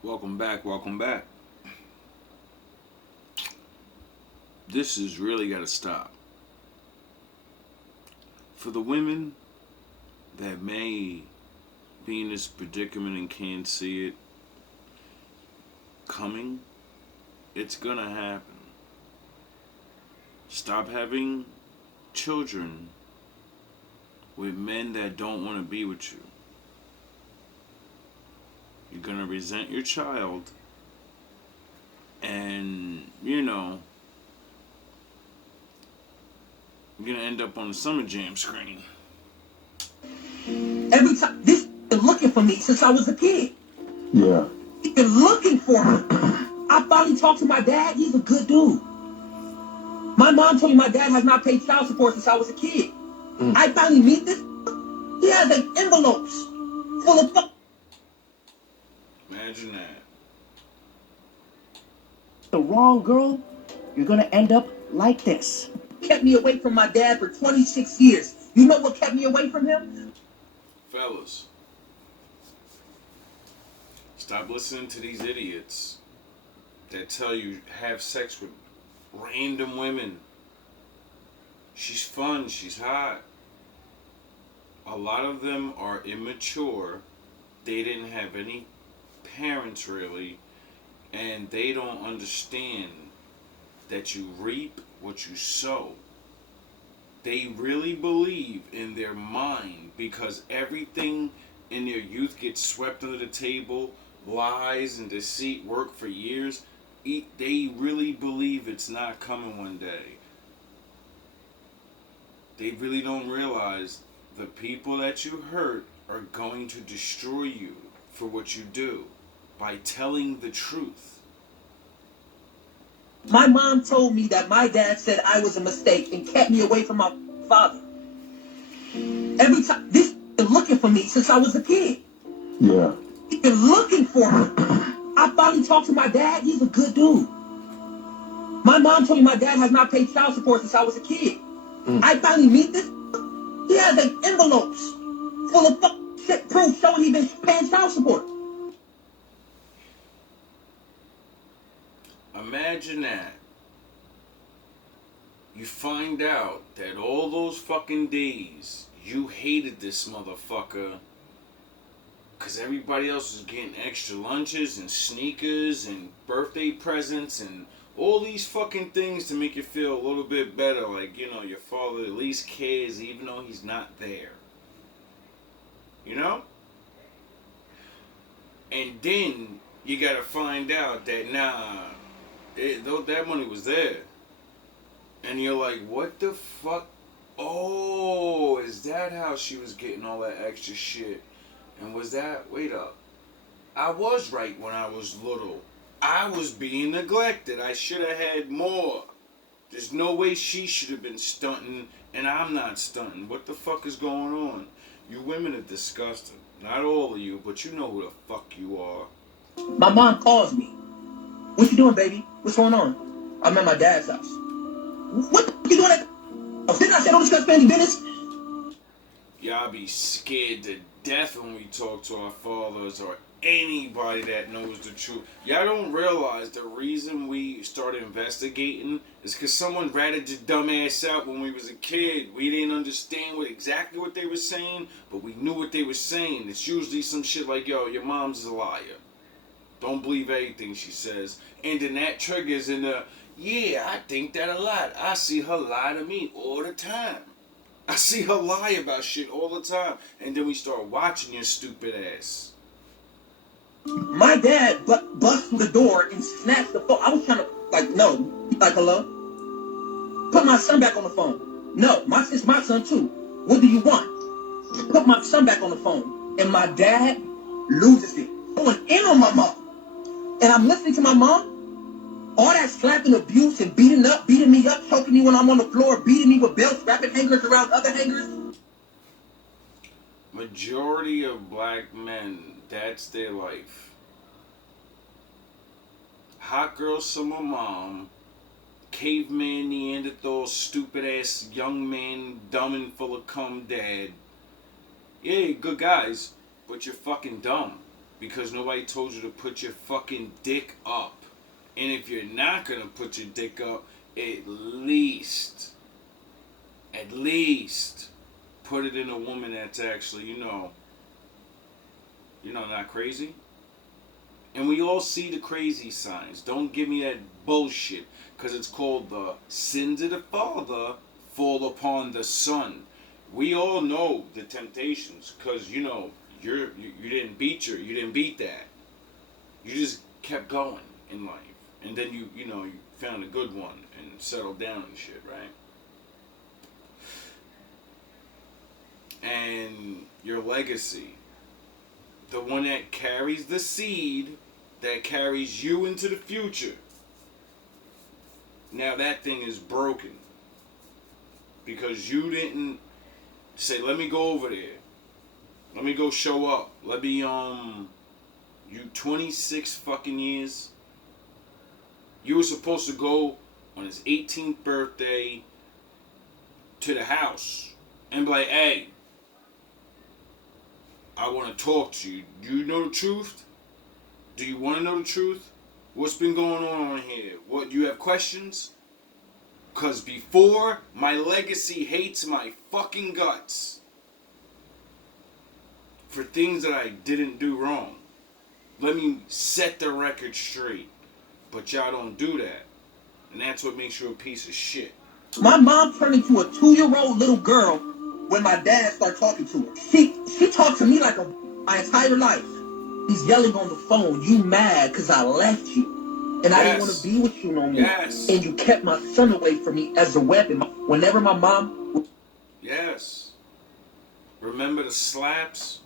Welcome back, welcome back. This has really got to stop. For the women that may be in this predicament and can't see it coming, it's gonna happen. Stop having children with men that don't want to be with you. You're gonna resent your child, and you're gonna end up on the Summer Jam screen. Every time this been looking for me since I was a kid. Yeah. He's been looking for me. I finally talked to my dad. He's a good dude. My mom told me my dad has not paid child support since I was a kid. I finally meet this. He has like envelopes full of Imagine that. The wrong girl, you're gonna end up like this. kept me away from my dad for 26 years. You know what kept me away from him? Fellas, stop listening to these idiots that tell you have sex with random women. She's fun, she's hot. A lot of them are immature. They didn't have any parents really, and they don't understand that you reap what you sow. They really believe in their mind because everything in their youth gets swept under the table. Lies and deceit work for years. They really believe it's not coming one day. They really don't realize the people that you hurt are going to destroy you for what you do by telling the truth. My mom told me that my dad said I was a mistake and kept me away from my father. Every time this been looking for me since I was a kid. Yeah. He's been looking for me. I finally talked to my dad. He's a good dude. My mom told me my dad has not paid child support since I was a kid. I finally meet this. He has like envelopes full of shit proof showing he been paying child support. Imagine that. You find out that all those fucking days you hated this motherfucker because everybody else was getting extra lunches and sneakers and birthday presents and all these fucking things to make you feel a little bit better. Like, your father at least cares even though he's not there. You know? And then you gotta find out that, that money was there. And you're like, what the fuck? Oh, is that how she was getting all that extra shit? And was that, wait up. I was right when I was little. I was being neglected. I should have had more. There's no way she should have been stunting and I'm not stunting. What the fuck is going on? You women are disgusting. Not all of you, but you know who the fuck you are. My mom calls me. What you doing, baby? What's going on? I'm at my dad's house. What the fuck you doing at didn't I say don't discuss family business? Y'all be scared to death when we talk to our fathers or anybody that knows the truth. Y'all don't realize the reason we started investigating is because someone ratted your dumb ass out when we was a kid. We didn't understand exactly what they were saying, but we knew what they were saying. It's usually some shit like, yo, your mom's a liar. Don't believe everything she says. And then that triggers in the, yeah, I think that a lot. I see her lie to me all the time. I see her lie about shit all the time. And then we start watching your stupid ass. My dad bust through the door and snatched the phone. I was trying to, no. Hello? Put my son back on the phone. No, it's my son too. What do you want? Put my son back on the phone. And my dad loses it. Going in on my mom. And I'm listening to my mom. All that slapping, abuse, and beating me up, choking me when I'm on the floor, beating me with belts, wrapping hangers around other hangers. Majority of black men, that's their life. Hot girl summer mom, caveman Neanderthal, stupid ass young man, dumb and full of cum dad. Yeah, you're good guys, but you're fucking dumb. because nobody told you to put your fucking dick up. And if you're not gonna put your dick up, at least put it in a woman that's actually, not crazy. And we all see the crazy signs. Don't give me that bullshit, because it's called the sins of the father fall upon the son. We all know the temptations, because you didn't beat that. You just kept going in life, and then you found a good one and settled down and shit, right? And your legacy, the one that carries the seed, that carries you into the future. Now that thing is broken, because you didn't say, let me go over there. Let me go show up. Let me, you 26 fucking years. You were supposed to go on his 18th birthday to the house and be like, hey, I want to talk to you. Do you know the truth? Do you want to know the truth? What's been going on here? What, you have questions? Because before, my legacy hates my fucking guts for things that I didn't do wrong. Let me set the record straight. But y'all don't do that. And that's what makes you a piece of shit. My mom turned into a 2-year-old little girl when my dad started talking to her. She talked to me like my entire life. He's yelling on the phone, you mad because I left you. And I didn't want to be with you no more. Yes. And you kept my son away from me as a weapon. Whenever my mom... Yes. Remember the slaps?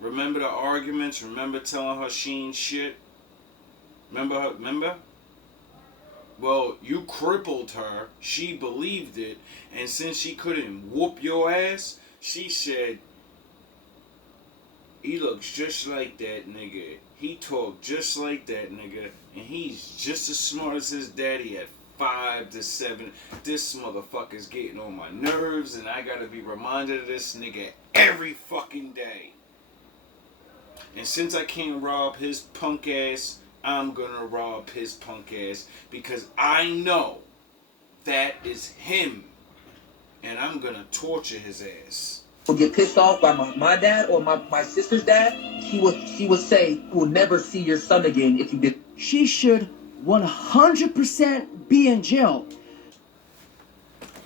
Remember the arguments? Remember telling her she ain't shit? Remember? Well, you crippled her. She believed it. And since she couldn't whoop your ass, she said, he looks just like that nigga. He talk just like that nigga. And he's just as smart as his daddy at 5 to 7. This motherfucker's getting on my nerves, and I gotta be reminded of this nigga every fucking day. And since I can't rob his punk ass, I'm gonna rob his punk ass, because I know that is him, and I'm gonna torture his ass. Would get pissed off by my dad or my sister's dad, she would say, "We'll never see your son again if you did." She should 100% be in jail.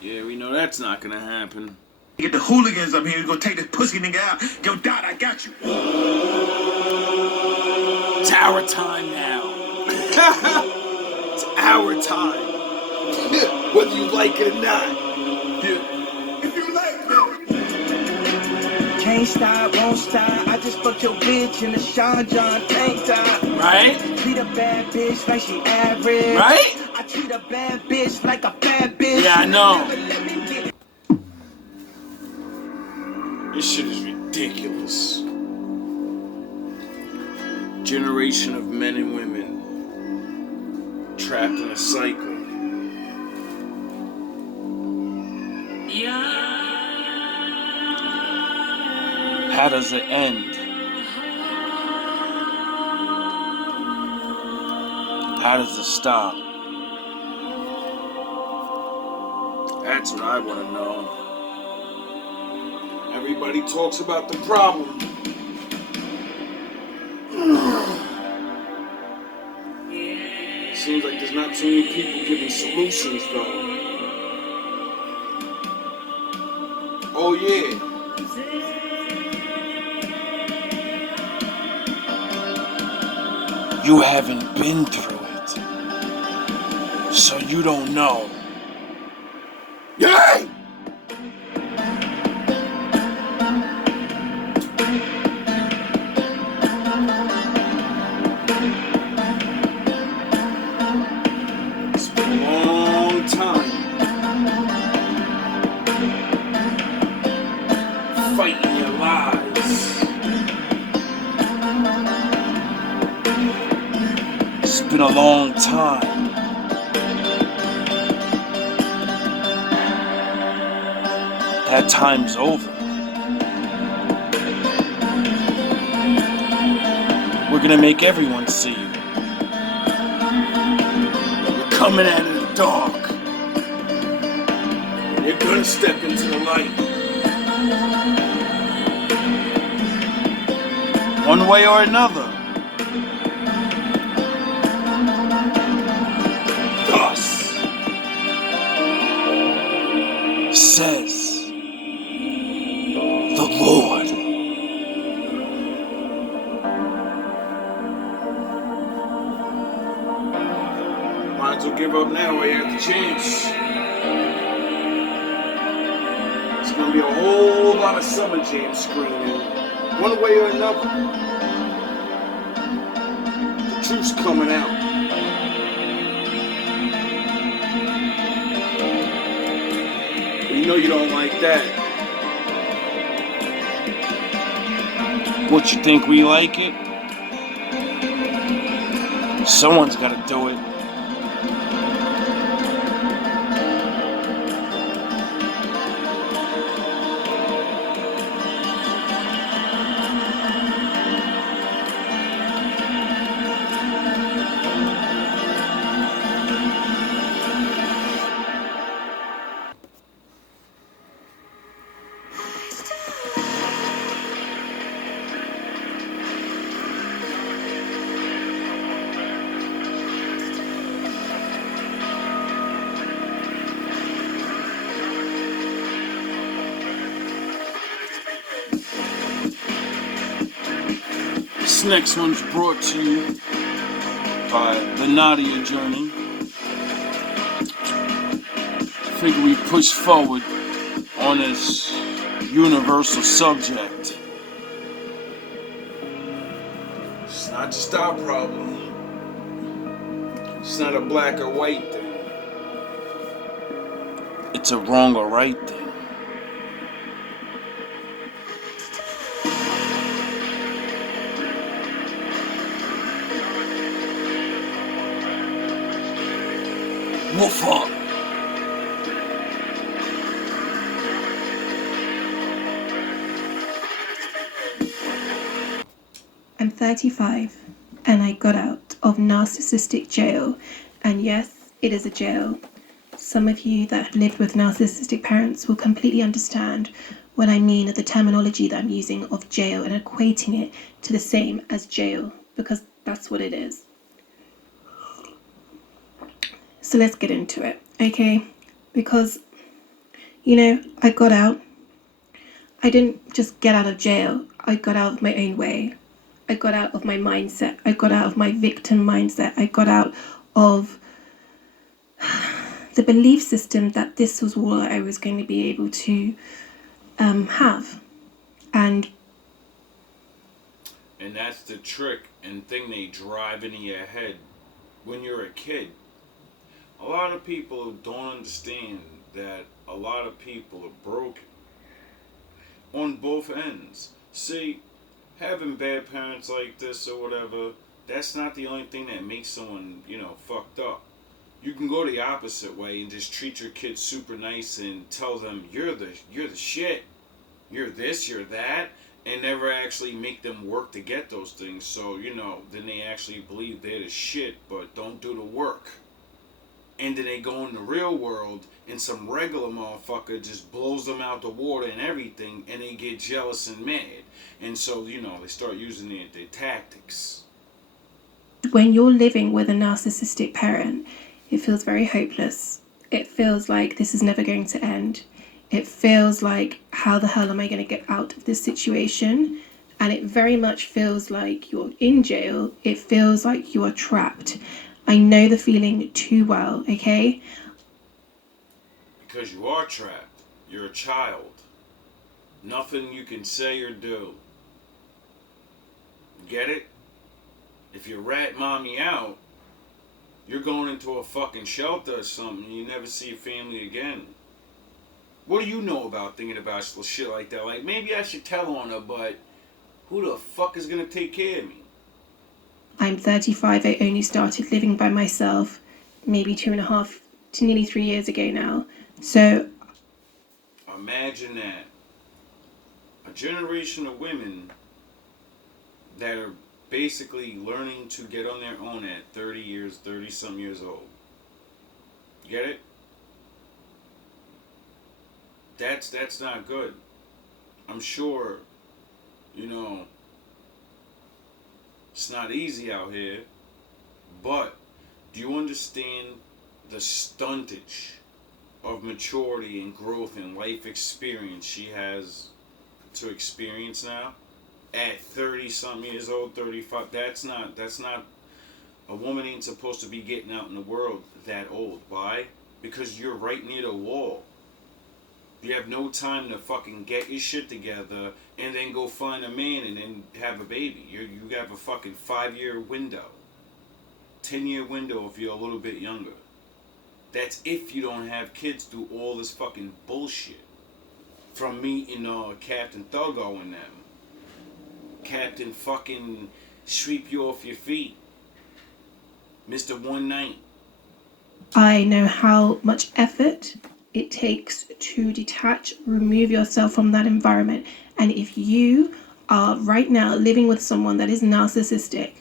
Yeah, we know that's not gonna happen. Get the hooligans up here. We gonna take this pussy nigga out. Yo, Dot, I got you. It's our time now. It's our time. Whether you like it or not. If you like it. Can't stop, won't stop. I just fucked your bitch in the Sean John tank top. Right? Treat a bad bitch like she average. Right? I treat a bad bitch like a fat bitch. Yeah, I know. This shit is ridiculous. Generation of men and women trapped in a cycle. How does it end? How does it stop? That's what I want to know. Everybody talks about the problem. Seems like there's not too many people giving solutions, though. Oh, yeah. You haven't been through it, so you don't know. Yay! It's been a long time fighting your lies. It's been a long time. That time's over. gonna make everyone see you. You're coming out of the dark. You're gonna step into the light. One way or another. Thus says the Lord. Might as well give up now while you have the chance. It's gonna be a whole lot of Summer Jam screaming, one way or another. The truth's coming out. But you know you don't like that. What, you think we like it? Someone's gotta do it. This next one's brought to you by the Nadia Journey. I figure we push forward on this universal subject. It's not just our problem. It's not a black or white thing. It's a wrong or right thing. Woof up. I'm 35 and I got out of narcissistic jail, and yes, it is a jail. Some of you that have lived with narcissistic parents will completely understand what I mean of the terminology that I'm using of jail and equating it to the same as jail, because that's what it is. So let's get into it, okay? Because, you know, I got out. I didn't just get out of jail. I got out of my own way. I got out of my mindset. I got out of my victim mindset. I got out of the belief system that this was all I was going to be able to have. And that's the trick and thing they drive into your head when you're a kid. A lot of people don't understand that a lot of people are broken on both ends. See, having bad parents like this or whatever, that's not the only thing that makes someone, fucked up. You can go the opposite way and just treat your kids super nice and tell them you're the shit. You're this, you're that, and never actually make them work to get those things. So, then they actually believe they're the shit, but don't do the work. And then they go in the real world and some regular motherfucker just blows them out the water and everything, and they get jealous and mad. And so, they start using their tactics. when you're living with a narcissistic parent, it feels very hopeless. It feels like this is never going to end. It feels like, how the hell am I going to get out of this situation? And it very much feels like you're in jail. It feels like you are trapped. I know the feeling too well, okay? Because you are trapped. You're a child. Nothing you can say or do. Get it? If you rat mommy out, you're going into a fucking shelter or something and you never see your family again. What do you know about thinking about shit like that? Like, maybe I should tell on her, but who the fuck is going to take care of me? I'm 35. I only started living by myself maybe 2.5 to nearly 3 years ago now. So imagine that. A generation of women that are basically learning to get on their own at 30 some years old. Get it? That's not good. I'm sure, you know, it's not easy out here, but do you understand the stuntage of maturity and growth and life experience she has to experience now? At 30 something years old, 35, that's not, a woman ain't supposed to be getting out in the world that old. Why? Because you're right near the wall. You have no time to fucking get your shit together and then go find a man and then have a baby. You have a fucking 5-year window. 10-year window if you're a little bit younger. That's if you don't have kids through all this fucking bullshit. From meeting Captain Thuggo and them. Captain fucking sweep you off your feet. Mr. One Night. I know how much effort it takes to detach, remove yourself from that environment. And if you are right now living with someone that is narcissistic,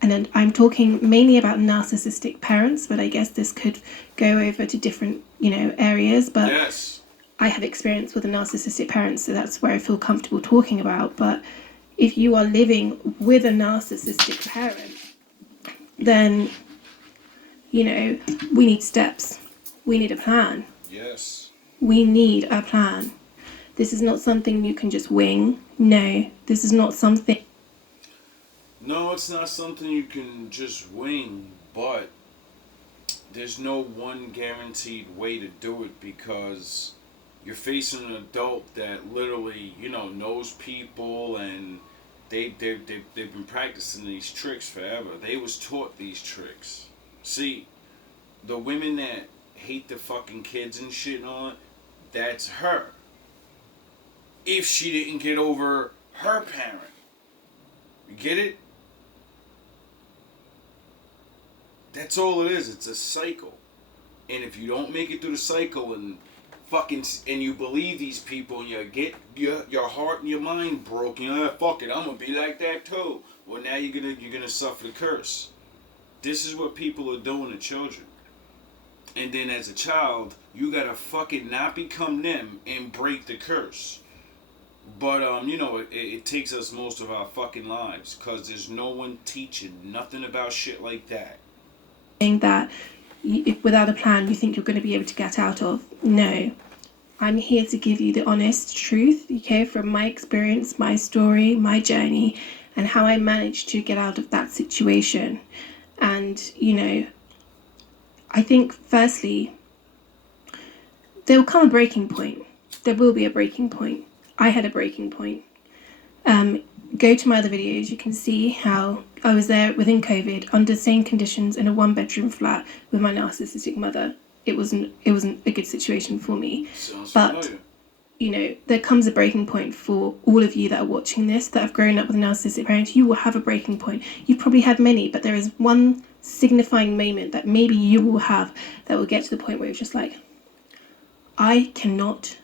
and then I'm talking mainly about narcissistic parents, but I guess this could go over to different, areas. But yes. I have experience with a narcissistic parent, so that's where I feel comfortable talking about. But if you are living with a narcissistic parent, then, we need steps. We need a plan. Yes. We need a plan. This is not something you can just wing. No, this is not something. No, it's not something you can just wing, but there's no one guaranteed way to do it because you're facing an adult that literally, knows people and they've been practicing these tricks forever. They was taught these tricks. See, the women that hate the fucking kids and shit and all that, that's her. If she didn't get over her parent. You get it? That's all it is. It's a cycle. And if you don't make it through the cycle and you believe these people and you get your heart and your mind broken, fuck it, I'm gonna be like that too. Well, now you're gonna suffer the curse. This is what people are doing to children. And then as a child, you gotta fucking not become them and break the curse. But it takes us most of our fucking lives because there's no one teaching nothing about shit like that. That without a plan you think you're going to be able to get out of. No, I'm here to give you the honest truth, okay, from my experience, my story, my journey, and how I managed to get out of that situation. And I think firstly there will come a breaking point. There will be a breaking point. I had a breaking point. Go to my other videos, you can see how I was there within COVID under the same conditions in a 1-bedroom flat with my narcissistic mother. It wasn't a good situation for me. Sounds but familiar. There comes a breaking point for all of you that are watching this, that have grown up with a narcissistic parent. You will have a breaking point. You've probably had many, but there is one signifying moment that maybe you will have that will get to the point where you're just like, I cannot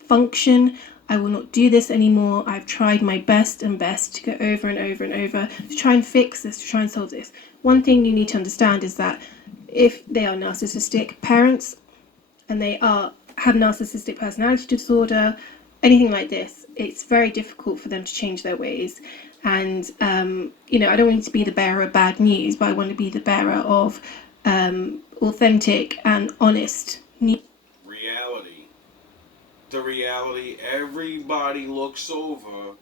function. I will not do this anymore. I've tried my best and best to go over and over and over to try and fix this, to try and solve this. One thing you need to understand is that if they are narcissistic parents and they have narcissistic personality disorder, anything like this, it's very difficult for them to change their ways. And, I don't want to be the bearer of bad news, but I want to be the bearer of authentic and honest news. Reality. The reality everybody looks over,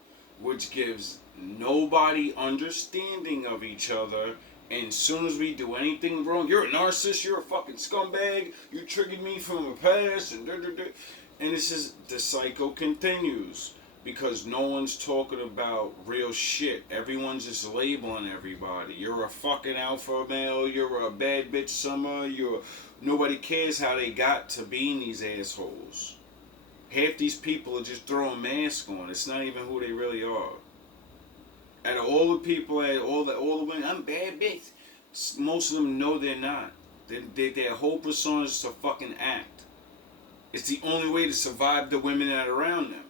which gives nobody understanding of each other. And as soon as we do anything wrong, you're a narcissist, you're a fucking scumbag, you triggered me from the past, and this is, the cycle continues. Because no one's talking about real shit. Everyone's just labeling everybody. You're a fucking alpha male, you're a bad bitch summer, nobody cares how they got to being these assholes. Half these people are just throwing masks on. It's not even who they really are. Out of all the people, all the women, I'm bad bitch. Most of them know they're not. Their whole persona is to fucking act. It's the only way to survive the women that are around them.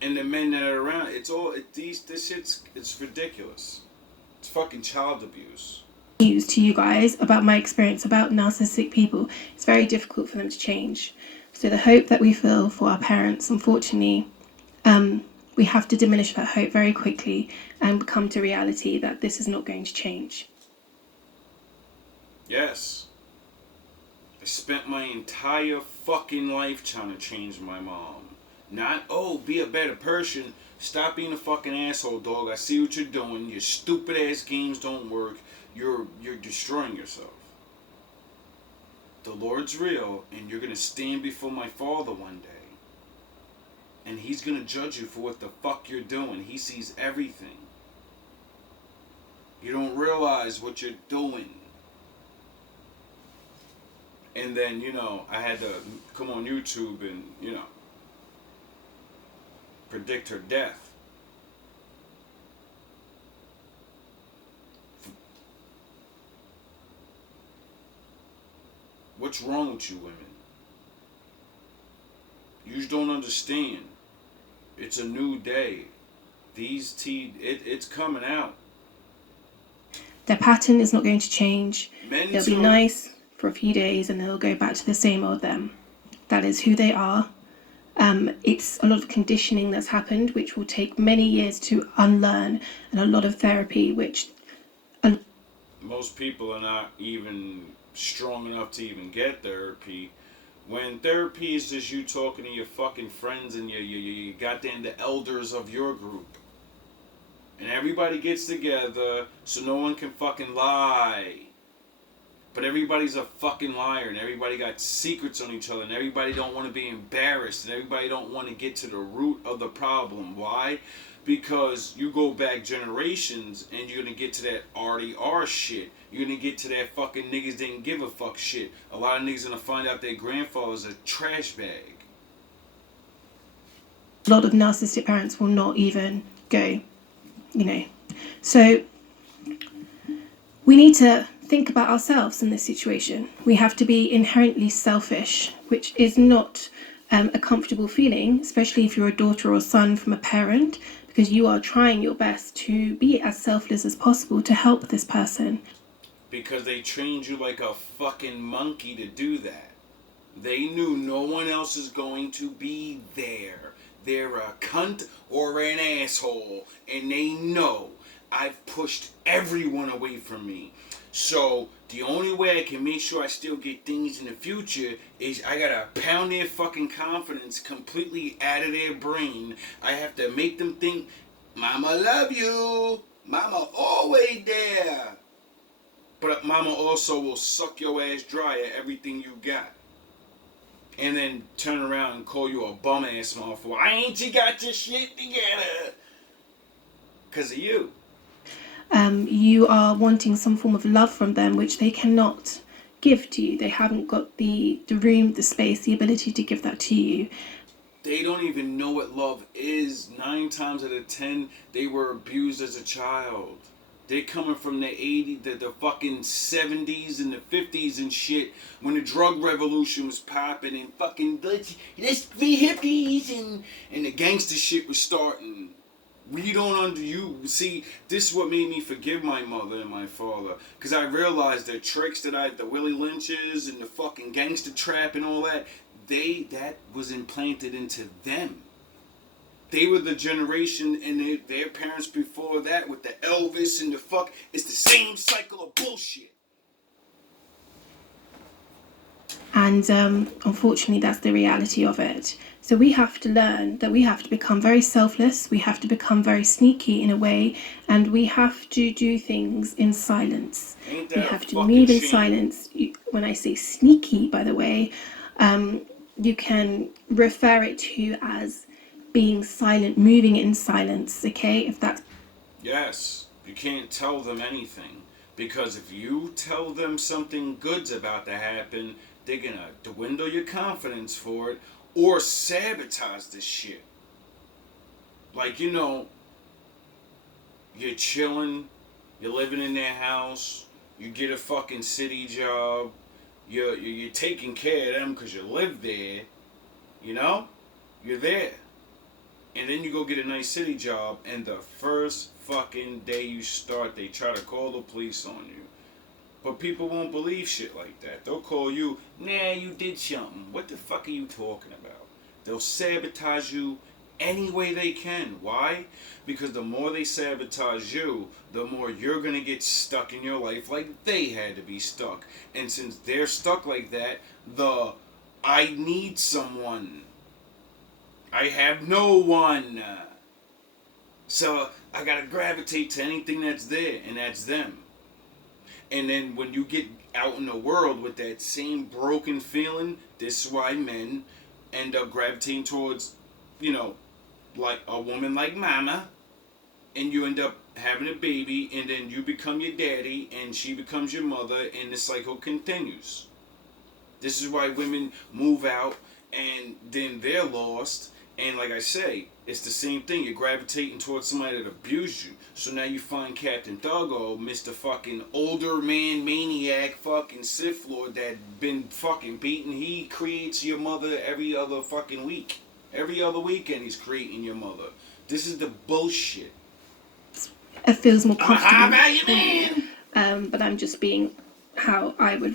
And the men that are around. This shit's, it's ridiculous. It's fucking child abuse. News to you guys about my experience about narcissistic people, it's very difficult for them to change. So the hope that we feel for our parents, unfortunately, we have to diminish that hope very quickly and come to reality that this is not going to change. Yes. I spent my entire fucking life trying to change my mom. Not, oh, be a better person. Stop being a fucking asshole, dog. I see what you're doing. Your stupid ass games don't work. You're destroying yourself. The Lord's real, and you're gonna stand before my Father one day. And He's gonna judge you for what the fuck you're doing. He sees everything. You don't realize what you're doing. And then, I had to come on YouTube and, predict her death. What's wrong with you women? You just don't understand. It's a new day. It's coming out. Their pattern is not going to change. Men They'll be nice for a few days and they'll go back to the same old them. That is who they are. It's a lot of conditioning that's happened, which will take many years to unlearn, and a lot of therapy, which most people are not even strong enough to even get therapy. When therapy is just you talking to your fucking friends and you goddamn the elders of your group. And everybody gets together so no one can fucking lie. But everybody's a fucking liar, and everybody got secrets on each other, and everybody don't want to be embarrassed, and everybody don't want to get to the root of the problem. Why? Because you go back generations, and you're going to get to that RDR shit. You're going to get to that fucking niggas didn't give a fuck shit. A lot of niggas going to find out their grandfather's a trash bag. a lot of narcissistic parents will not even go, So we need to think about ourselves in this situation. We have to be inherently selfish, which is not a comfortable feeling, especially if you're a daughter or son from a parent, because you are trying your best to be as selfless as possible to help this person. Because they trained you like a fucking monkey to do that. They knew no one else is going to be there. They're a cunt or an asshole, and they know I've pushed everyone away from me. So the only way I can make sure I still get things in the future is I gotta pound their fucking confidence completely out of their brain. I have to make them think, Mama love you. Mama always there. But Mama also will suck your ass dry at everything you got. And then turn around and call you a bum ass motherfucker. Why ain't you got your shit together? Because of you. You are wanting some form of love from them, which they cannot give to you. They haven't got the room, the space, the ability to give that to you. They don't even know what love is. 9 times out of 10, they were abused as a child. They're coming from the 80s, the fucking 70s and the 50s and shit, when the drug revolution was popping and fucking let's be hippies and the gangster shit was starting. We don't see, this is what made me forgive my mother and my father. Because I realized the tricks the Willie Lynches and the fucking gangster trap and all that, that was implanted into them. They were the generation and their parents before that with the Elvis and the fuck. It's the same cycle of bullshit. And unfortunately, that's the reality of it. So we have to learn that we have to become very selfless. We have to become very sneaky in a way. And we have to do things in silence. We have to move in silence. When I say sneaky, by the way, you can refer it to as being silent, moving in silence, okay? If that's... Yes, you can't tell them anything. Because if you tell them something good's about to happen, they're gonna dwindle your confidence for it or sabotage this shit. Like, you're chilling, you're living in their house, you get a fucking city job, you're taking care of them because you live there. You know, you're there, and then you go get a nice city job, and the first fucking day you start, they try to call the police on you. But people won't believe shit like that. They'll call you, nah, you did something. What the fuck are you talking about? They'll sabotage you any way they can. Why? Because the more they sabotage you, the more you're going to get stuck in your life like they had to be stuck. And since they're stuck like that, I need someone. I have no one. So I got to gravitate to anything that's there, and that's them. And then when you get out in the world with that same broken feeling, this is why men end up gravitating towards, like a woman like mama, and you end up having a baby, and then you become your daddy, and she becomes your mother, and the cycle continues. This is why women move out, and then they're lost. And like I say, it's the same thing. You're gravitating towards somebody that abused you. So now you find Captain Thuggo, Mr. fucking older man maniac, fucking Sith Lord that been fucking beaten. He creates your mother every other fucking week. Every other weekend he's creating your mother. This is the bullshit. It feels more comfortable. How about you, man? But I'm just being how I would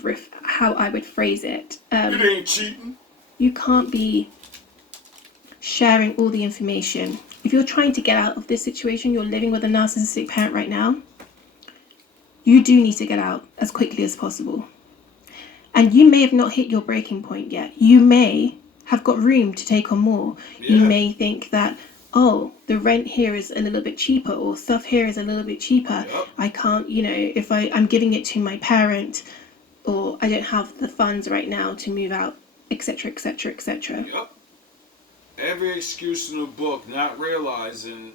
phrase it. It ain't cheating. You can't be sharing all the information. If you're trying to get out of this situation, you're living with a narcissistic parent right now, you do need to get out as quickly as possible. And you may have not hit your breaking point yet. You may have got room to take on more. Yeah. You may think that, oh, the rent here is a little bit cheaper, or stuff here is a little bit cheaper. Yep. I can't, if I'm giving it to my parent, or I don't have the funds right now to move out, etc., etc., etc. Yep. Every excuse in the book, not realizing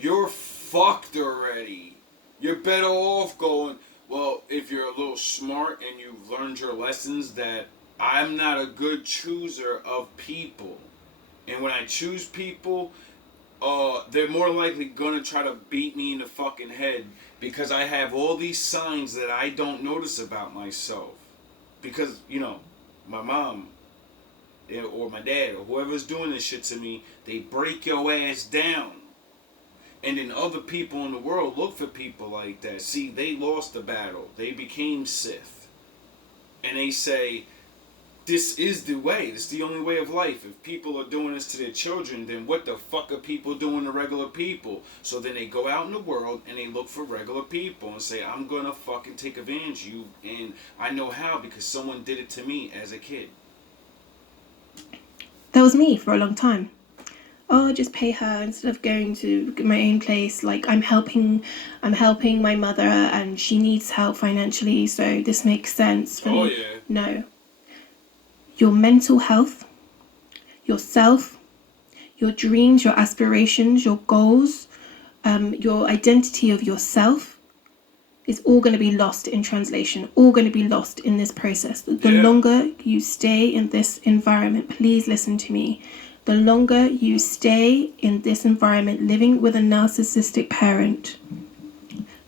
you're fucked already. You're better off going, well, if you're a little smart and you've learned your lessons, that I'm not a good chooser of people. And when I choose people, they're more likely gonna try to beat me in the fucking head because I have all these signs that I don't notice about myself. Because, my mom or my dad or whoever's doing this shit to me, they break your ass down. And then other people in the world look for people like that. See, they lost the battle. They became Sith. And they say, this is the way. This is the only way of life. If people are doing this to their children, then what the fuck are people doing to regular people? So then they go out in the world and they look for regular people and say, I'm gonna fucking take advantage of you. And I know how because someone did it to me as a kid. That was me for a long time. Oh, just pay her instead of going to my own place. Like I'm helping my mother and she needs help financially, so this makes sense for me. Yeah. No. Your mental health, yourself, your dreams, your aspirations, your goals, your identity of yourself is all going to be lost in translation, all going to be lost in this process. The longer you stay in this environment, please listen to me. The longer you stay in this environment living with a narcissistic parent,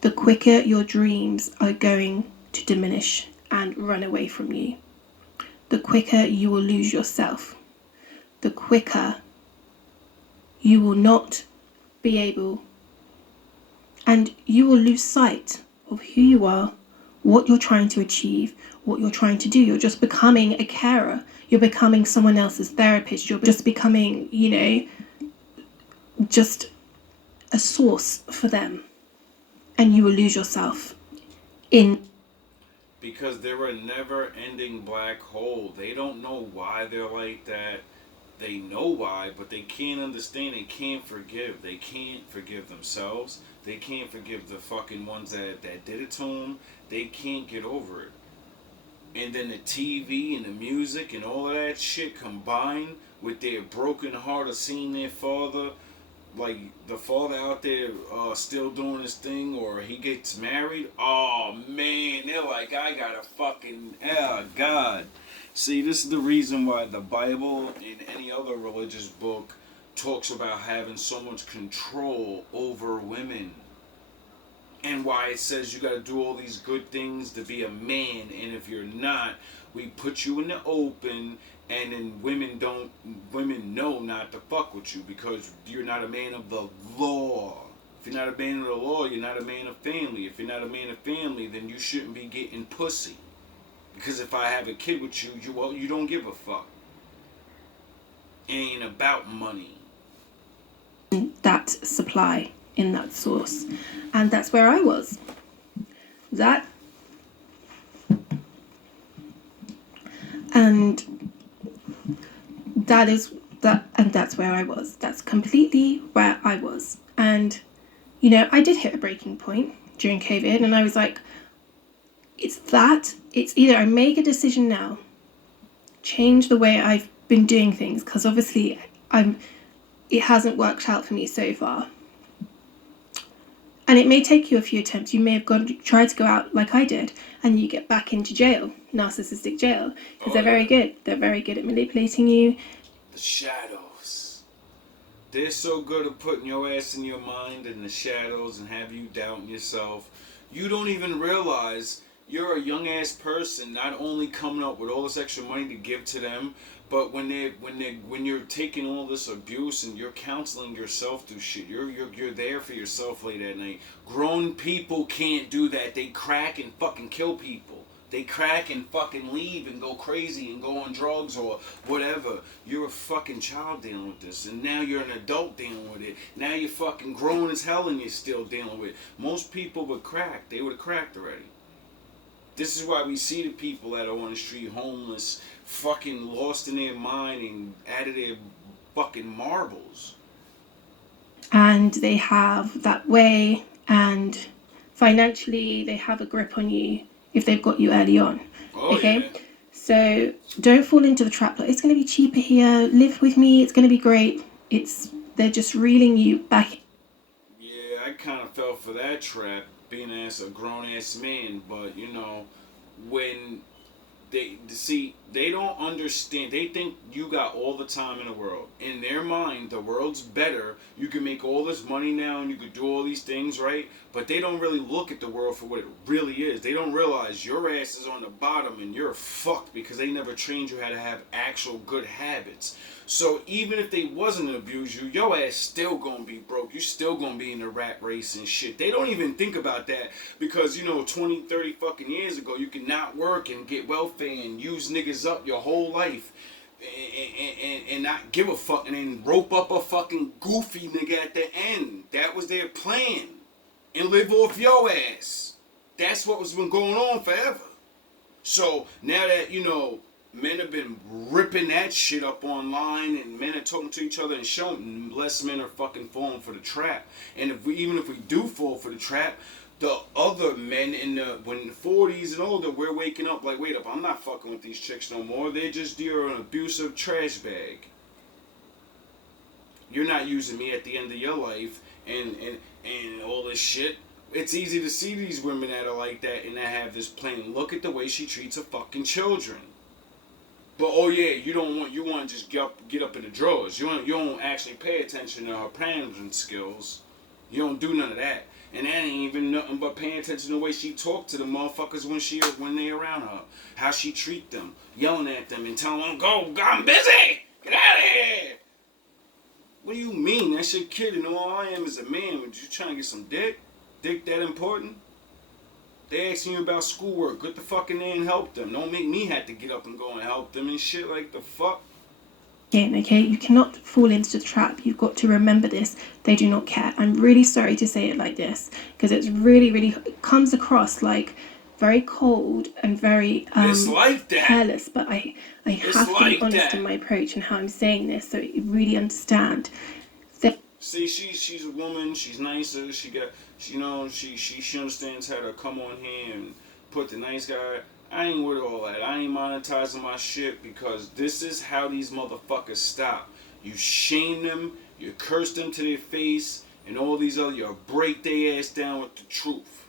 the quicker your dreams are going to diminish and run away from you. The quicker you will lose yourself. The quicker you will not be able, and you will lose sight of who you are, what you're trying to achieve, what you're trying to do. You're just becoming a carer. You're becoming someone else's therapist. You're just becoming, just a source for them. And you will lose yourself in... Because they're a never-ending black hole. They don't know why they're like that. They know why, but they can't understand. They can't forgive. They can't forgive themselves. They can't forgive the fucking ones that did it to them. They can't get over it. And then the TV and the music and all of that shit combined with their broken heart of seeing their father, like the father out there still doing his thing, or he gets married. Oh man, they're like, I gotta fucking, oh God. See, this is the reason why the Bible and any other religious book talks about having so much control over women. and why it says you gotta do all these good things to be a man, and if you're not, we put you in the open, and then women know not to fuck with you because you're not a man of the law. If you're not a man of the law, you're not a man of family. If you're not a man of family, then you shouldn't be getting pussy. Because if I have a kid with you, you don't give a fuck. It ain't about money. That supply in that source. And that's where I was. And that's where I was. That's completely where I was. And, you know, I did hit a breaking point during COVID, and I was like, it's either I make a decision now, change the way I've been doing things, because obviously it hasn't worked out for me so far. And it may take you a few attempts. You may have tried to go out like I did, and you get back into jail, narcissistic jail, because they're very good. They're very good at manipulating you. The shadows. They're so good at putting your ass in your mind in the shadows and have you doubting yourself. You don't even realize you're a young ass person, not only coming up with all this extra money to give to them, but when you're taking all this abuse and you're counseling yourself through shit, you're there for yourself late at night. Grown people can't do that. They crack and fucking kill people. They crack and fucking leave and go crazy and go on drugs or whatever. You're a fucking child dealing with this, and now you're an adult dealing with it. Now you're fucking grown as hell and you're still dealing with it. Most people would crack. They would have cracked already. This is why we see the people that are on the street homeless, fucking lost in their mind and out of their fucking marbles. And they have that way, and financially they have a grip on you if they've got you early on. Okay? Yeah. So don't fall into the trap. Like, it's going to be cheaper here, live with me, it's going to be great. They're just reeling you back. Yeah, I kind of fell for that trap, being as a grown-ass man, but, you know, when they don't understand. They think you got all the time in the world. In their mind, the world's better. You can make all this money now and you can do all these things, right? But they don't really look at the world for what it really is. They don't realize your ass is on the bottom and you're fucked because they never trained you how to have actual good habits. So even if they wasn't to abuse you, your ass still gonna be broke. You still gonna be in the rat race and shit. They don't even think about that because, you know, 20, 30 fucking years ago, you could not work and get welfare and use niggas up your whole life and not give a fuck and then rope up a fucking goofy nigga at the end. That was their plan. And live off your ass. That's what was been going on forever. So now that, you know, men have been ripping that shit up online and men are talking to each other and showing, less men are fucking falling for the trap. And even if we do fall for the trap, the other men in the 40s and older, we're waking up like, wait up, I'm not fucking with these chicks no more. You're an abusive trash bag. You're not using me at the end of your life and all this shit. It's easy to see these women that are like that and that have this plan. Look at the way she treats her fucking children. But oh yeah, you want to just get up in the drawers. You don't actually pay attention to her parenting skills. You don't do none of that. And that ain't even nothing but paying attention to the way she talk to the motherfuckers when they around her. How she treat them, yelling at them and telling them, go, I'm busy, get out of here. What do you mean? That's your kid and all I am is a man. Would you trying to get some dick? Dick that important? They asking you about schoolwork. Get the fuck in there and help them. Don't make me have to get up and go and help them and shit like the fuck. Okay, you cannot fall into the trap. You've got to remember this. They do not care. I'm really sorry to say it like this because it's really, it comes across like very cold and very it's like that. Careless. But I have to be honest in my approach and how I'm saying this so you really understand. See, she's a woman. She's nicer. She understands how to come on here and put the nice guy. I ain't with all that. I ain't monetizing my shit because this is how these motherfuckers stop. You shame them, you curse them to their face, and all these other, you break their ass down with the truth.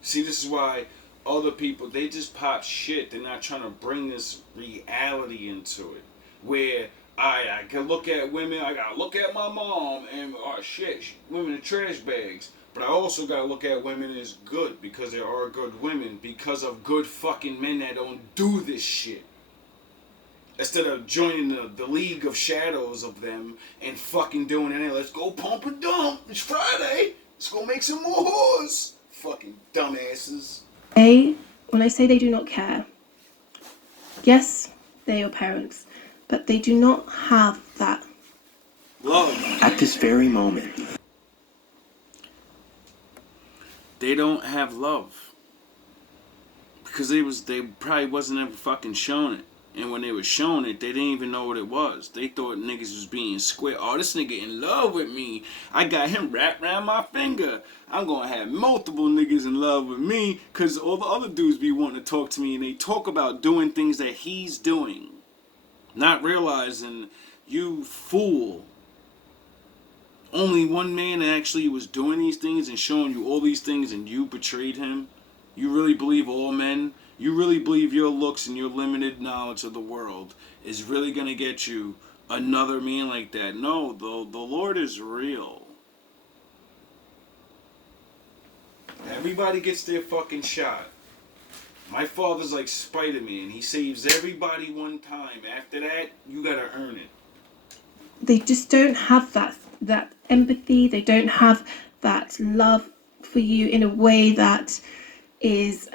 See, this is why other people, they just pop shit. They're not trying to bring this reality into it. Where I can look at women. I gotta look at my mom, and oh shit, women are trash bags. But I also gotta look at women as good, because there are good women, because of good fucking men that don't do this shit. Instead of joining the league of shadows of them and fucking doing it, let's go pump and dump. It's Friday. Let's go make some more whores. Fucking dumbasses. When I say they do not care, yes, they're your parents, but they do not have that love at this very moment. They don't have love because they probably wasn't ever fucking shown it. And when they were shown it, they didn't even know what it was. They thought niggas was being square. Oh, this nigga in love with me. I got him wrapped around my finger. I'm going to have multiple niggas in love with me, because all the other dudes be wanting to talk to me, and they talk about doing things that he's doing. Not realizing, you fool. Only one man actually was doing these things and showing you all these things, and you betrayed him. You really believe all men? You really believe your looks and your limited knowledge of the world is really going to get you another man like that? No, the Lord is real. Everybody gets their fucking shot. My father's like Spider-Man. He saves everybody one time. After that, you got to earn it. They just don't have that empathy. They don't have that love for you in a way that is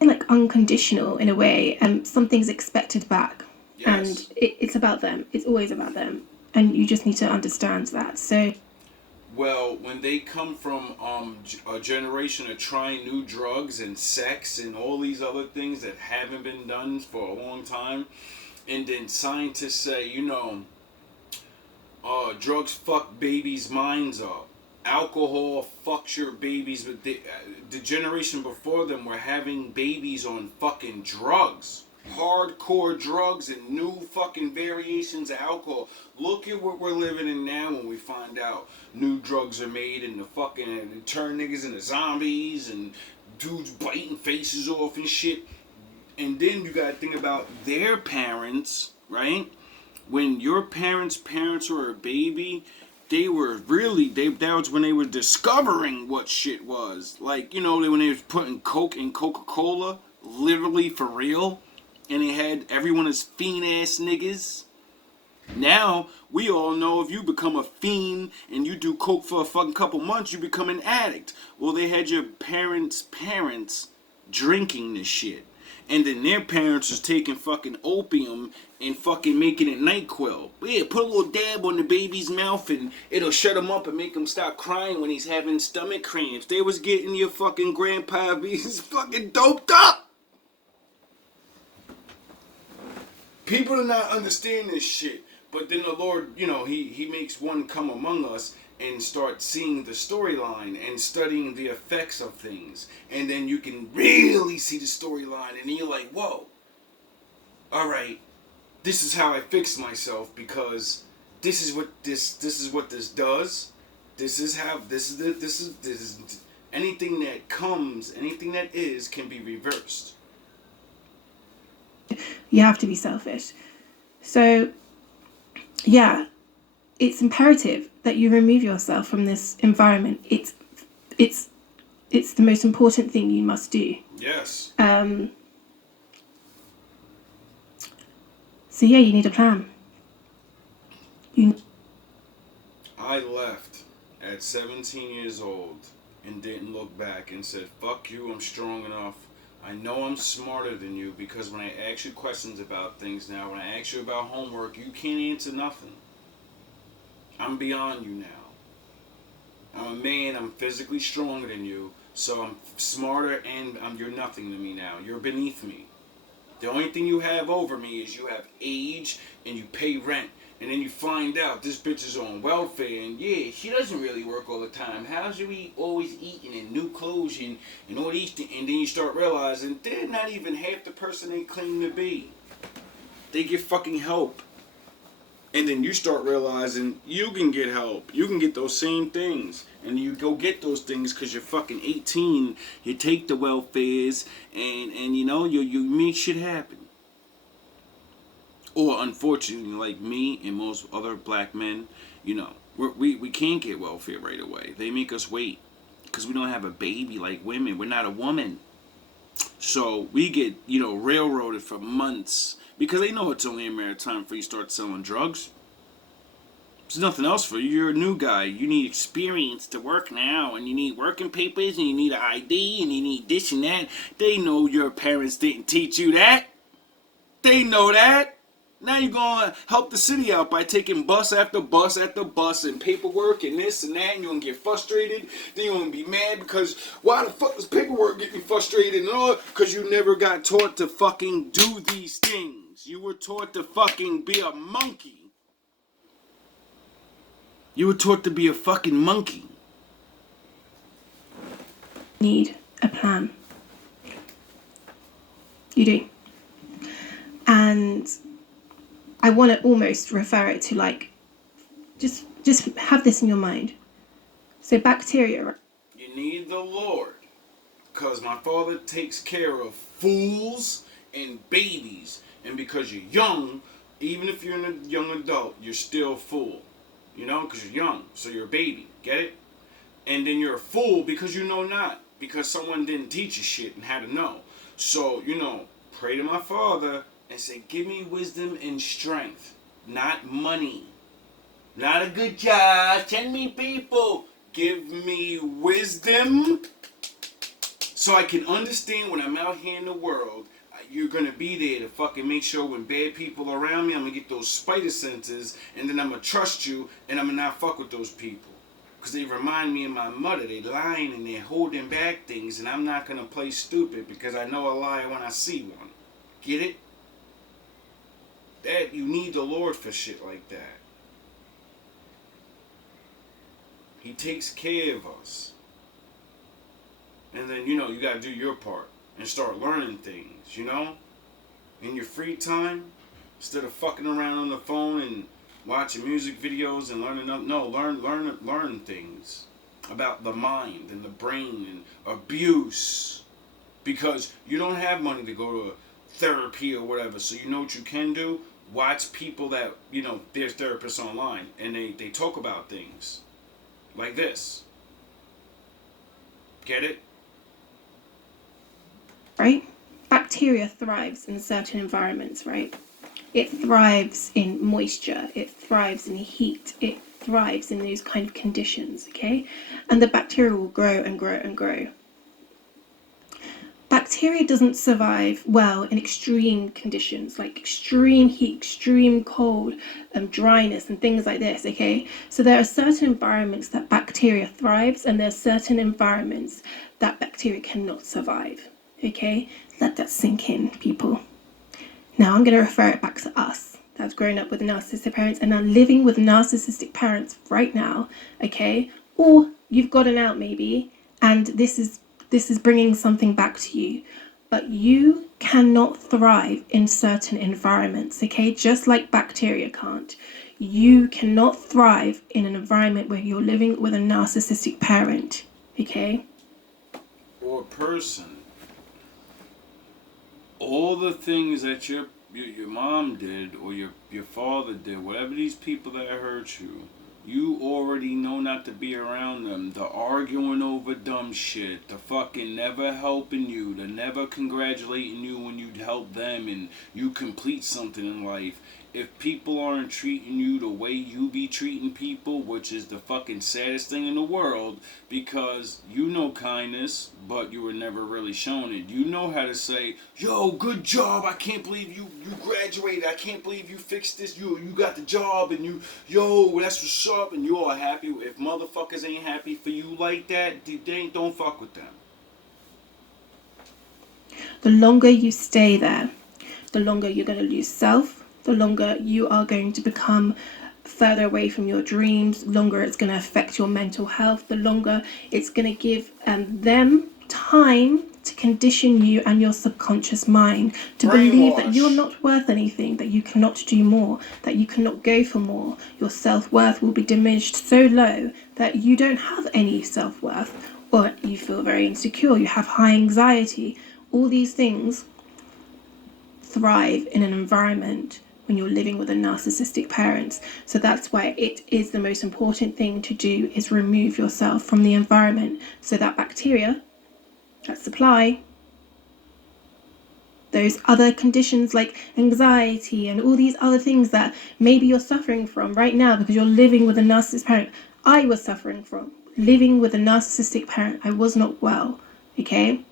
like unconditional in a way, and something's expected back. Yes. And it's about them. It's always about them, and you just need to understand that. So, well, when they come from a generation of trying new drugs and sex and all these other things that haven't been done for a long time, and then scientists say, drugs fuck babies' minds up. Alcohol fucks your babies, but the generation before them were having babies on fucking drugs. Hardcore drugs and new fucking variations of alcohol. Look at what we're living in now when we find out new drugs are made and they turn niggas into zombies and dudes biting faces off and shit. And then you gotta think about their parents, right? When your parents were a baby, that was when they were discovering what shit was. Like, when they was putting Coke in Coca-Cola, literally for real, and they had everyone as fiend-ass niggas. Now, we all know if you become a fiend and you do Coke for a fucking couple months, you become an addict. Well, they had your parents' drinking this shit. And then their parents was taking fucking opium and fucking making it NyQuil. Yeah, put a little dab on the baby's mouth and it'll shut him up and make him stop crying when he's having stomach cramps. They was getting your fucking grandpa he's fucking doped up. People do not understand this shit. But then the Lord, he makes one come among us and start seeing the storyline and studying the effects of things. And then you can really see the storyline and then you're like, whoa. All right. This is how I fix myself, because this is what this does. This is anything that comes, anything that is can be reversed. You have to be selfish. So, yeah, it's imperative that you remove yourself from this environment. It's the most important thing you must do. Yes. So yeah, you need a plan. I left at 17 years old and didn't look back and said, fuck you, I'm strong enough. I know I'm smarter than you, because when I ask you questions about things now, when I ask you about homework, you can't answer nothing. I'm beyond you now. I'm a man, I'm physically stronger than you, so I'm smarter and you're nothing to me now. You're beneath me. The only thing you have over me is you have age and you pay rent. And then you find out this bitch is on welfare, and yeah, she doesn't really work all the time. How's she always eating and new clothes and all these things? And then you start realizing they're not even half the person they claim to be. They get fucking help. And then you start realizing you can get help. You can get those same things. And you go get those things because you're fucking 18. You take the welfares and you make shit happen. Or unfortunately, like me and most other black men, you know, we can't get welfare right away. They make us wait because we don't have a baby like women. We're not a woman. So we get, you know, railroaded for months because they know it's only a matter of time before you start selling drugs. There's nothing else for you. You're a new guy. You need experience to work now, and you need working papers, and you need an ID, and you need this and that. They know your parents didn't teach you that. They know that. Now you're going to help the city out by taking bus after bus after bus and paperwork and this and that, and you're going to get frustrated. Then you're going to be mad because why the fuck does paperwork get me frustrated and all? Because you never got taught to fucking do these things. You were taught to fucking be a monkey. You were taught to be a fucking monkey. Need a plan. You do. And I want to almost refer it to like, just have this in your mind. So bacteria. You need the Lord. Because my Father takes care of fools and babies. And because you're young, even if you're a young adult, you're still a fool. You know, because you're young, so you're a baby. Get it? And then you're a fool because you know not. Because someone didn't teach you shit and had to know. So, you know, pray to my Father and say, give me wisdom and strength. Not money. Not a good job. Send me people. Give me wisdom so I can understand when I'm out here in the world. You're going to be there to fucking make sure when bad people are around me, I'm going to get those spider senses, and then I'm going to trust you, and I'm going to not fuck with those people. Because they remind me of my mother. They lying and they're holding back things, and I'm not going to play stupid because I know a lie when I see one. Get it? That you need the Lord for shit like that. He takes care of us. And then, you know, you got to do your part. And start learning things, you know? In your free time, instead of fucking around on the phone and watching music videos and learning. No, learn things about the mind and the brain and abuse. Because you don't have money to go to therapy or whatever. So you know what you can do? Watch people that, you know, there's therapists online. And they talk about things like this. Get it? Right? Bacteria thrives in certain environments, right? It thrives in moisture, it thrives in heat, it thrives in those kind of conditions, okay? And the bacteria will grow and grow and grow. Bacteria doesn't survive well in extreme conditions, like extreme heat, extreme cold, dryness and things like this, okay? So there are certain environments that bacteria thrives, and there are certain environments that bacteria cannot survive. Okay, let that sink in, people. Now I'm going to refer it back to us that's grown up with narcissistic parents and are living with narcissistic parents right now, okay? Or you've gotten out maybe, and this is bringing something back to you. But you cannot thrive in certain environments, okay? Just like bacteria can't. You cannot thrive in an environment where you're living with a narcissistic parent, okay? Or person. All the things that your mom did or your father did, whatever these people that hurt you, you already know not to be around them. The arguing over dumb shit, the fucking never helping you, the never congratulating you when you help them and you complete something in life. If people aren't treating you the way you be treating people, which is the fucking saddest thing in the world, because you know kindness, but you were never really shown it. You know how to say, yo, good job, I can't believe you graduated, I can't believe you fixed this, you got the job, and yo, that's what's up, and you all happy. If motherfuckers ain't happy for you like that, don't fuck with them. The longer you stay there, the longer you're going to lose self, the longer you are going to become further away from your dreams, longer it's going to affect your mental health, the longer it's going to give them time to condition you and your subconscious mind to believe that you're not worth anything, that you cannot do more, that you cannot go for more. Your self-worth will be diminished so low that you don't have any self-worth, or you feel very insecure, you have high anxiety. All these things thrive in an environment when you're living with a narcissistic parent. So that's why it is the most important thing to do, is remove yourself from the environment, so that bacteria that supply those other conditions like anxiety and all these other things that maybe you're suffering from right now because you're living with a narcissistic parent. I was suffering from living with a narcissistic parent. I was not well, okay?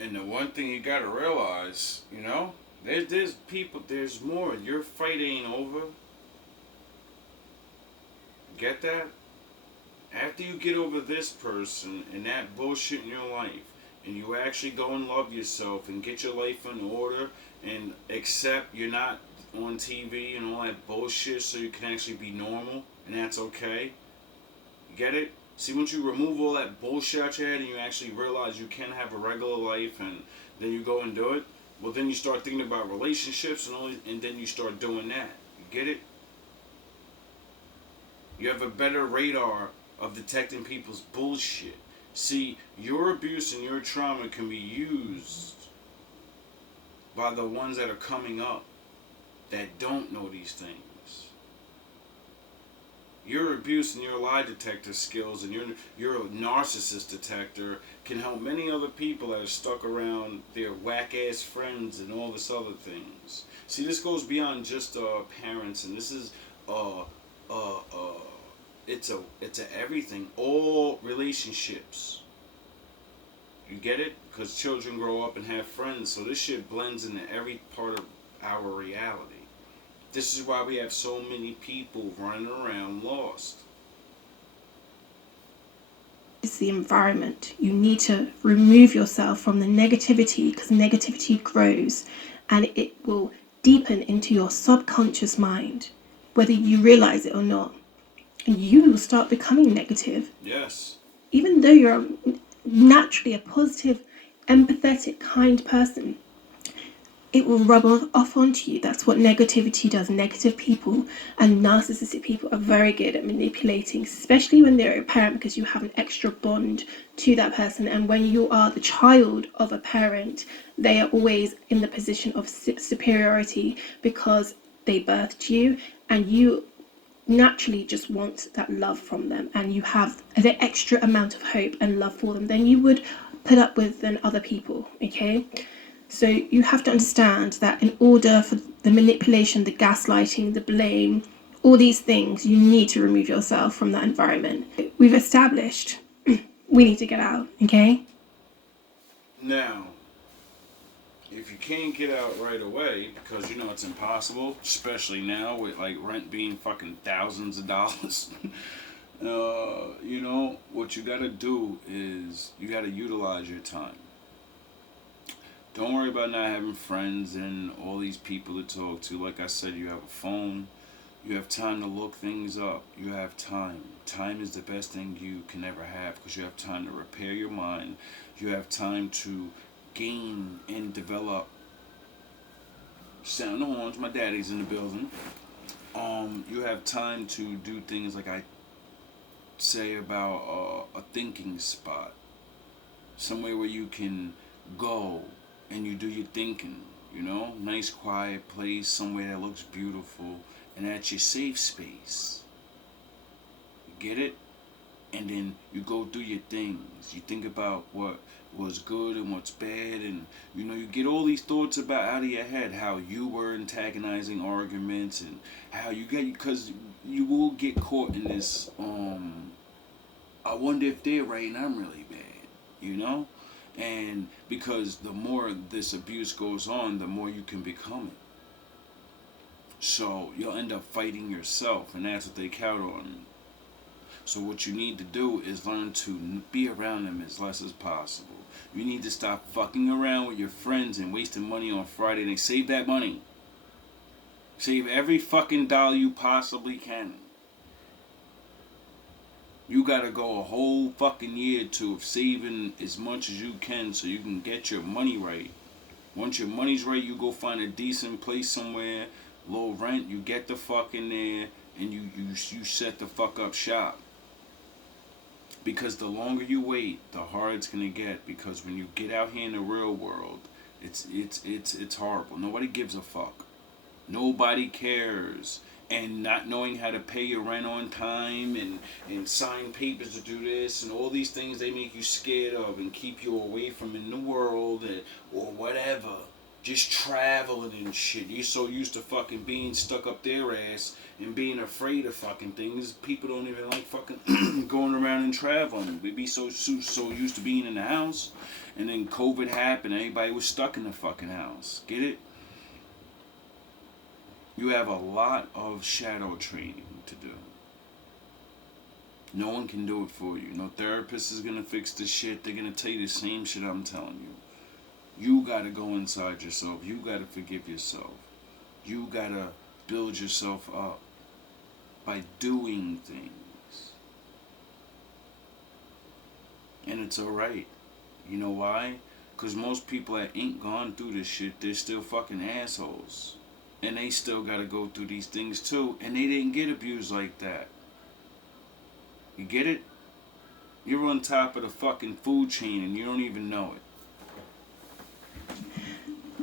And the one thing you gotta realize, there's people, there's more. Your fight ain't over. Get that? After you get over this person and that bullshit in your life, and you actually go and love yourself and get your life in order and accept you're not on TV and all that bullshit, so you can actually be normal, and that's okay. Get it? See, once you remove all that bullshit out your head and you actually realize you can have a regular life, and then you go and do it, well, then you start thinking about relationships and then you start doing that. You get it? You have a better radar of detecting people's bullshit. See, your abuse and your trauma can be used by the ones that are coming up that don't know these things. Your abuse and your lie detector skills and your narcissist detector can help many other people that are stuck around their whack-ass friends and all this other things. See, this goes beyond just parents, and this is it's a everything, all relationships. You get it? Because children grow up and have friends, so this shit blends into every part of our reality. This is why we have so many people running around lost. It's the environment. You need to remove yourself from the negativity, because negativity grows and it will deepen into your subconscious mind, whether you realize it or not. And you will start becoming negative. Yes. Even though you're naturally a positive, empathetic, kind person, it will rub off onto you. That's what negativity does. Negative people and narcissistic people are very good at manipulating, especially when they're a parent, because you have an extra bond to that person. And when you are the child of a parent, they are always in the position of superiority because they birthed you, and you naturally just want that love from them, and you have the extra amount of hope and love for them than you would put up with than other people, okay? So you have to understand that in order for the manipulation, the gaslighting, the blame, all these things, you need to remove yourself from that environment. We've established we need to get out, okay? Now, if you can't get out right away, because it's impossible, especially now with like rent being fucking thousands of dollars, what you gotta do is you gotta utilize your time. Don't worry about not having friends and all these people to talk to. Like I said, you have a phone. You have time to look things up. You have time. Time is the best thing you can ever have, because you have time to repair your mind. You have time to gain and develop. Sound the horns. My daddy's in the building. You have time to do things like I say about a thinking spot. Somewhere where you can go and you do your thinking, nice quiet place, somewhere that looks beautiful, and that's your safe space. You get it? And then you go do your things. You think about what was good and what's bad, and you get all these thoughts out of your head, how you were antagonizing arguments, and how you get, because you will get caught in this I wonder if they're right and I'm really bad, and because the more this abuse goes on, the more you can become it. So you'll end up fighting yourself, and that's what they count on. So what you need to do is learn to be around them as less as possible. You need to stop fucking around with your friends and wasting money on Friday night. Save that money. Save every fucking dollar you possibly can. You gotta go a whole fucking year to saving as much as you can so you can get your money right. Once your money's right, you go find a decent place somewhere, low rent, you get the fuck in there, and you set the fuck up shop. Because the longer you wait, the harder it's gonna get. Because when you get out here in the real world, It's horrible. Nobody gives a fuck. Nobody cares. And not knowing how to pay your rent on time and sign papers to do this and all these things they make you scared of and keep you away from in the world or whatever. Just traveling and shit. You're so used to fucking being stuck up their ass and being afraid of fucking things. People don't even like fucking going around and traveling. We be so used to being in the house. And then COVID happened. Everybody was stuck in the fucking house. Get it? You have a lot of shadow training to do. No one can do it for you. No therapist is going to fix this shit. They're going to tell you the same shit I'm telling you. You got to go inside yourself. You got to forgive yourself. You got to build yourself up by doing things. And it's alright. You know why? Because most people that ain't gone through this shit, they're still fucking assholes. And they still gotta go through these things too. And they didn't get abused like that. You get it? You're on top of the fucking food chain and you don't even know it.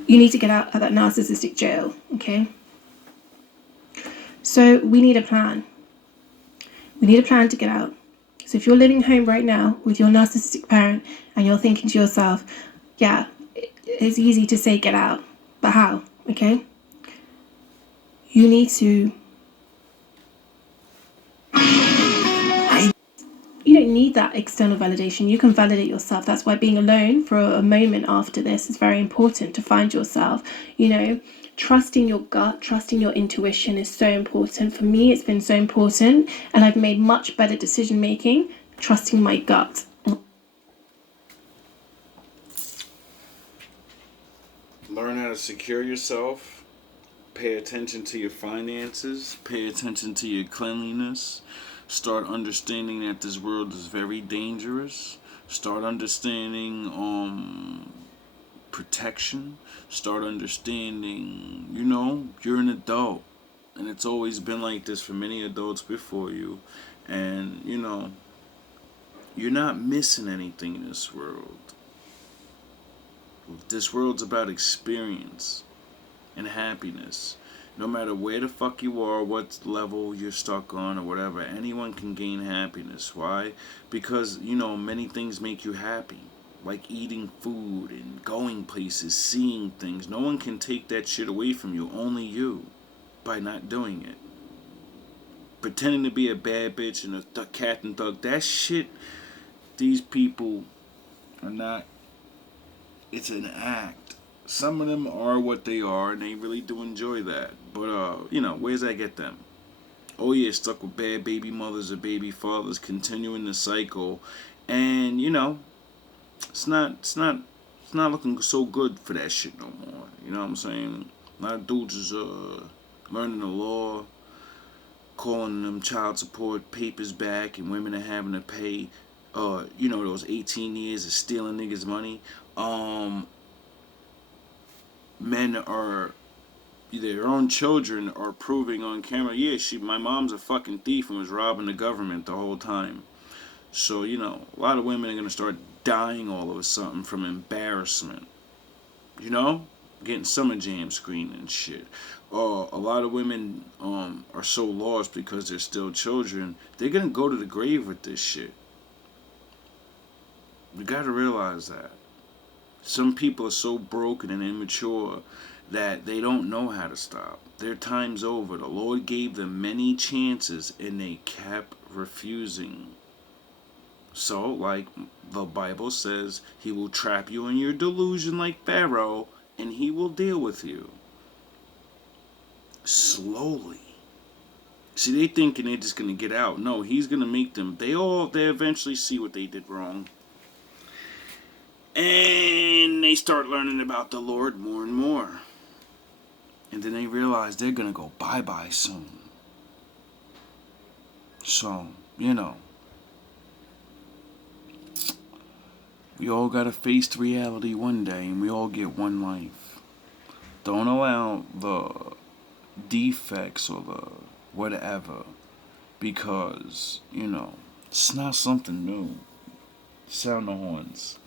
You need to get out of that narcissistic jail, okay? So we need a plan. We need a plan to get out. So if you're living home right now with your narcissistic parent and you're thinking to yourself, yeah, it's easy to say get out, but how, okay? You need to... You don't need that external validation. You can validate yourself. That's why being alone for a moment after this is very important to find yourself. You know, trusting your gut, trusting your intuition is so important. For me, it's been so important. And I've made much better decision making trusting my gut. Learn how to secure yourself. Pay attention to your finances. Pay attention to your cleanliness. Start understanding that this world is very dangerous. Start understanding protection. Start understanding, you know, you're an adult. And it's always been like this for many adults before you. And, you know, you're not missing anything in this world. This world's about experience and happiness. No matter where the fuck you are, what level you're stuck on or whatever, anyone can gain happiness. Why? Because, you know, many things make you happy. Like eating food and going places, seeing things. No one can take that shit away from you. Only you. By not doing it. Pretending to be a bad bitch and a cat and thug. That shit, these people are not... It's an act. Some of them are what they are, and they really do enjoy that. But, you know, where's that get them? Oh, yeah, stuck with bad baby mothers or baby fathers, continuing the cycle. And, you know, it's not looking so good for that shit no more. You know what I'm saying? A lot of dudes is, learning the law, calling them child support papers back, and women are having to pay, you know, those 18 years of stealing niggas' money. Men are, their own children are proving on camera, yeah, my mom's a fucking thief and was robbing the government the whole time. So, you know, a lot of women are going to start dying all of a sudden from embarrassment. You know? Getting summer jam screen and shit. A lot of women are so lost because they're still children. They're going to go to the grave with this shit. You got to realize that. Some people are so broken and immature that they don't know how to stop. Their time's over. The Lord gave them many chances and they kept refusing. So, like the Bible says, He will trap you in your delusion like Pharaoh, and He will deal with you. Slowly. See, they thinking they're just going to get out. No, He's going to make them. They eventually see what they did wrong. And they start learning about the Lord more and more. And then they realize they're going to go bye-bye soon. So, you know. We all got to face the reality one day, and we all get one life. Don't allow the defects or the whatever, because, you know, it's not something new. Sound the horns.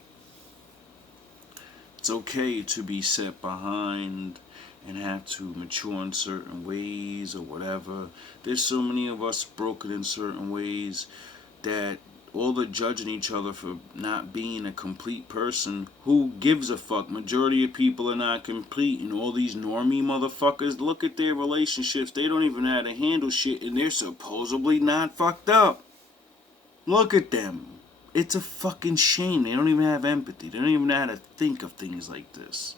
It's it's okay to be set behind and have to mature in certain ways or whatever. There's so many of us broken in certain ways that all the judging each other for not being a complete person. Who gives a fuck? Majority of people are not complete, and all these normie motherfuckers, look at their relationships. They don't even know how to handle shit, and they're supposedly not fucked up. Look at them. It's a fucking shame. They don't even have empathy. They don't even know how to think of things like this.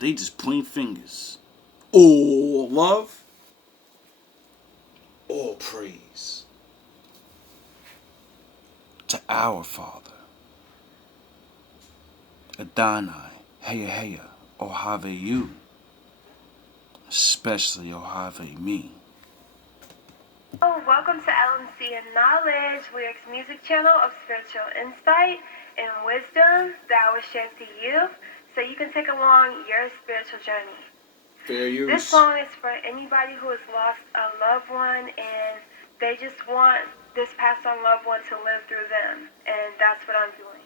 They just point fingers. All love, all praise to our Father, Adonai, Heya Heya, Ohave you, especially Ohave me. Oh, welcome to LMC and Knowledge, Lyric's music channel of spiritual insight and wisdom that was shared to you so you can take along your spiritual journey. Fair use. This song is for anybody who has lost a loved one and they just want this passed on loved one to live through them. And that's what I'm doing.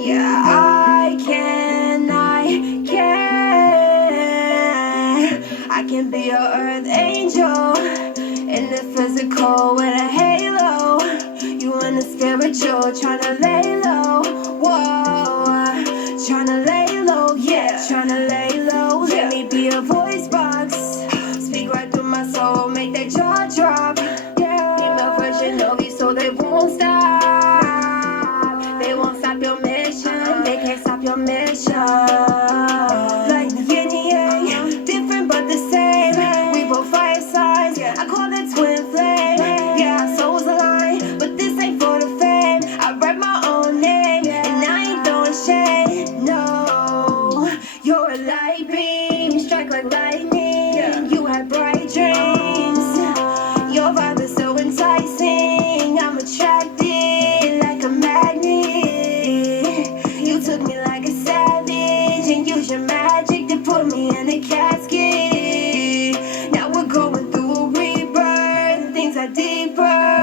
Yeah, I can be your earth angel in the physical with a halo. You in the spiritual, tryna lay low. Whoa, tryna lay low, yeah, tryna lay low. Let me be a voice box, speak right through my soul, make that jaw drop. Female version of you so they won't stop. They won't stop your mission, they can't stop your mission. Like the yin and yang, different but the same. We both fire signs, I call it twin flame. Yeah, our souls align, but this ain't for the fame. I write my own name, and I ain't throwing shade. No, you're a light beam, strike like lightning. You had bright dreams, your vibe is so enticing. I'm attracted like a magnet. You took me like a savage and used your magic to put me in a casket. Now we're going through a rebirth, things are deeper.